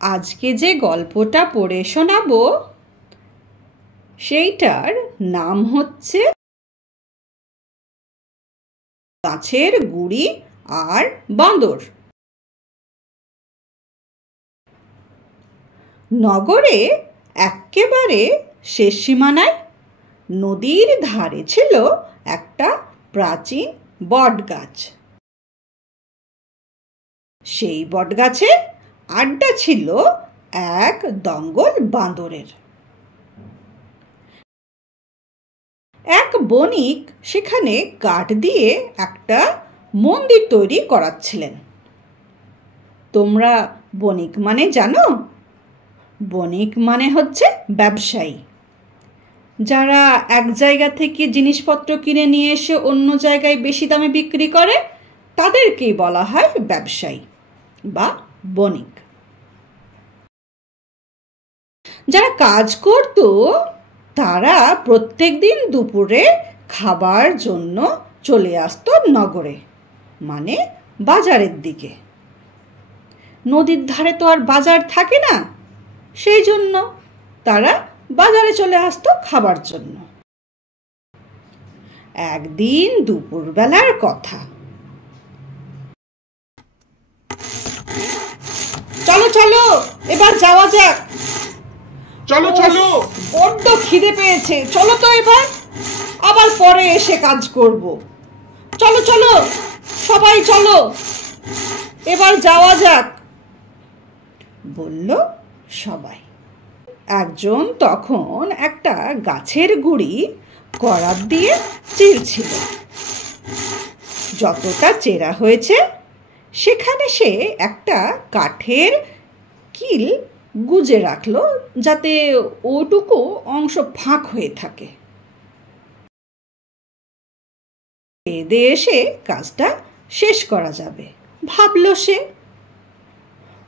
আজকে যে গল্পটা পড়ে শোনাবো সেইটার নাম হচ্ছে গাছের গুড়ি আর বাঁদর। নগরে এক্কেবারে শেষ সীমানায় নদীর ধারে ছিল একটা প্রাচীন বটগাছ। সেই বটগাছে আড্ডা ছিল এক দঙ্গল বাঁদরের। এক বণিক সেখানে কাঠ দিয়ে একটা মন্দির তৈরি করাচ্ছিলেন। তোমরা বণিক মানে জানো? বণিক মানে হচ্ছে ব্যবসায়ী, যারা এক জায়গা থেকে জিনিসপত্র কিনে নিয়ে এসে অন্য জায়গায় বেশি দামে বিক্রি করে তাদেরকেই বলা হয় ব্যবসায়ী বা বণিক। যারা কাজ করত তারা প্রত্যেকদিন দুপুরে খাবার জন্য চলে আসতো নগরে, মানে বাজারের দিকে। নদীর ধারে তো আর বাজার থাকে না, সেই জন্য তারা বাজারে চলে আসতো খাবার জন্য। একদিন দুপুরবেলার কথা। চলো চলো এবার যাওয়া যাক। চলো চলো, বড্ড খিদে পেয়েছে, চলো তো এবার, আবার পরে এসে কাজ করব। চলো চলো সবাই চলো, এবার যাওয়া যাক বলল সবাই। একজন তখন একটা গাছের গুড়ি করাত দিয়ে চিরছিল। যতটা চেরা হয়েছে সেখানে সে একটা কাঠের কিল গুজে রাখলো, যাতে ওটুকু অংশ ফাঁক হয়ে থাকে। এদে এসে কাজটা শেষ করা যাবে ভাবল সে।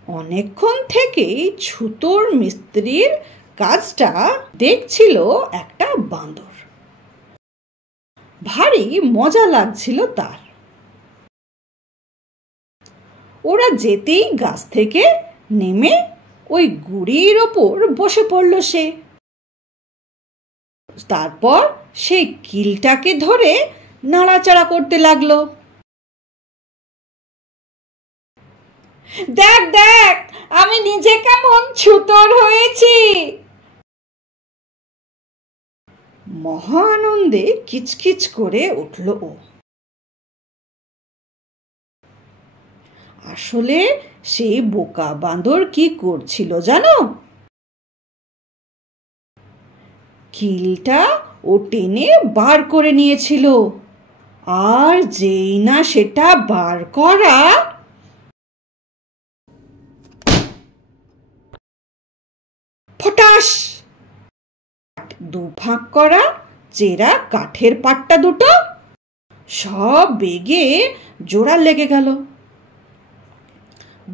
অনেকক্ষণ থেকেই ছুতোর মিস্ত্রির কাজটা দেখছিল একটা বাঁদর। ভারী মজা লাগছিল তার। ওরা যেতেই গাছ থেকে নেমে ওই গুড়ির ওপর বসে পড়ল সে। তারপর সেই কিলটাকে ধরে নাড়াচাড়া করতে লাগলো। দেখ দেখ, আমি নিজে কেমন ছুতোর হয়েছি। মহা আনন্দে কিচকিচ করে উঠল ও। আসলে সেই বোকা বাঁদর কি করছিল জানো? কিলটা ও টেনে বার করে নিয়েছিল, আর যেই না সেটা বার করা, ফটাস, দুফাঁক করা চেরা কাঠের পাট্টা দুটো সব বেগে জোড়া লেগে গেল।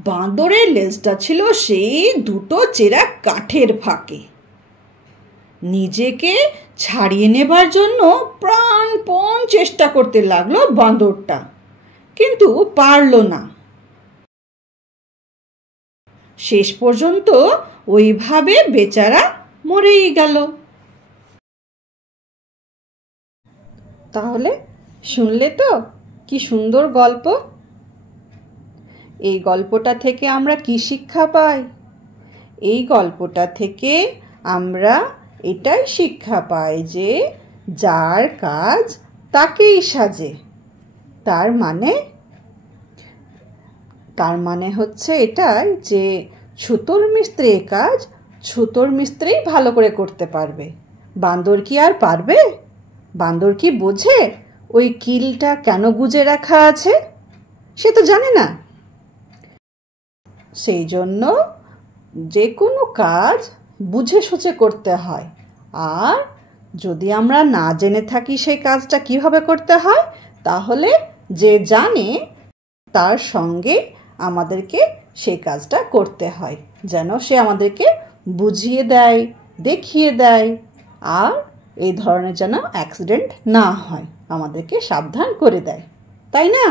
বাঁদরের লেজটা ছিল সেই দুটো চেরা কাঠের ফাঁকে। নিজেকে ছাড়িয়ে নেবার জন্য প্রাণপণ চেষ্টা করতে লাগলো বাঁদরটা, কিন্তু পারল না। শেষ পর্যন্ত ওইভাবে বেচারা মরেই গেল। তাহলে শুনলে তো কি সুন্দর গল্প। এই গল্পটা থেকে আমরা কি শিক্ষা পাই? এই গল্পটা থেকে আমরা এটাই শিক্ষা পাই যে যার কাজ তাকেই সাজে। তার মানে হচ্ছে এটাই যে ছুতোর মিস্ত্রির কাজ ছুতোর মিস্ত্রি ভালো করে করতে পারবে। বাঁদর কি আর পারবে? বাঁদর কি বোঝে ওই কিলটা কেন গুজে রাখা আছে? সে তো জানে না। সেই জন্য যে কোনো কাজ বুঝে সুঝে করতে হয়। আর যদি আমরা না জেনে থাকি সেই কাজটা কিভাবে করতে হয়, তাহলে যে জানে তার সঙ্গে আমাদেরকে সেই কাজটা করতে হয়, যেন সে আমাদেরকে বুঝিয়ে দেয়, দেখিয়ে দেয়, আর এই ধরনের যেন অ্যাক্সিডেন্ট না হয়, আমাদেরকে সাবধান করে দেয়, তাই না?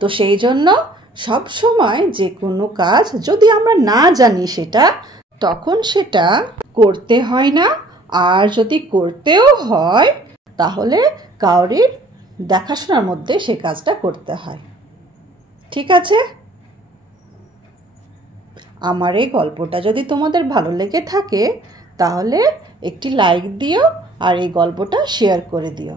তো সেই জন্য সব সময় যে কোনো কাজ যদি আমরা না জানি সেটা তখন সেটা করতে হয় না, আর যদি করতেও হয় তাহলে কাউরির দেখাশোনার মধ্যে সে কাজটা করতে হয়। ঠিক আছে? আমার এই গল্পটা যদি তোমাদের ভালো লেগে থাকে তাহলে একটি লাইক দিও আর এই গল্পটা শেয়ার করে দিও।